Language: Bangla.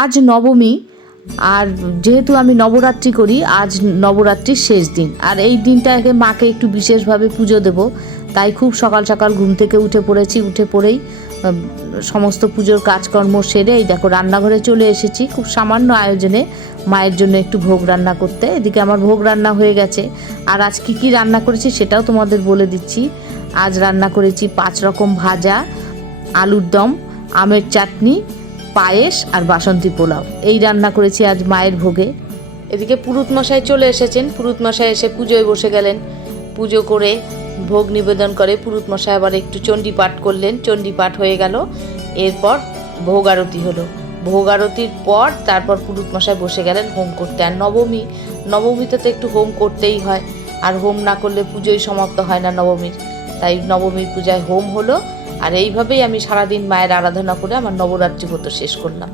আজ নবমী, আর যেহেতু আমি নবরাত্রি করি, আজ নবরাত্রির শেষ দিন, আর এই দিনটাকে মাকে একটু বিশেষভাবে পুজো দেব। তাই খুব সকাল সকাল ঘুম থেকে উঠে পড়েছি। উঠে পড়েই সমস্ত পুজোর কাজকর্ম সেরে এই দেখো রান্নাঘরে চলে এসেছি খুব সামান্য আয়োজনে মায়ের জন্য একটু ভোগ রান্না করতে। এদিকে আমার ভোগ রান্না হয়ে গেছে। আর আজ কী রান্না করেছি সেটাও তোমাদের বলে দিচ্ছি। আজ রান্না করেছি 5 রকম ভাজা, আলুর দম, আমের চাটনি, পায়েস আর বাসন্তী পোলাও। এই রান্না করেছি আজ মায়ের ভোগে। এদিকে পুরুত মশাই চলে এসেছেন। পুরুত মশাই এসে পুজোয় বসে গেলেন। পুজো করে ভোগ নিবেদন করে পুরুত মশাই আবার একটু চণ্ডী পাঠ করলেন। চণ্ডী পাঠ হয়ে গেল, এরপর ভোগ আরতি হলো। ভোগ আরতির পর তারপর পুরুত মশাই বসে গেলেন হোম করতে। আর নবমীতে তো একটু হোম করতেই হয়, আর হোম না করলে পুজোই সমাপ্ত হয় না নবমীর। তাই নবমীর পূজায় হোম হলো। আর এইভাবেই আমি সারাদিন মায়ের আরাধনা করে আমার নবরাত্রি ব্রত শেষ করলাম।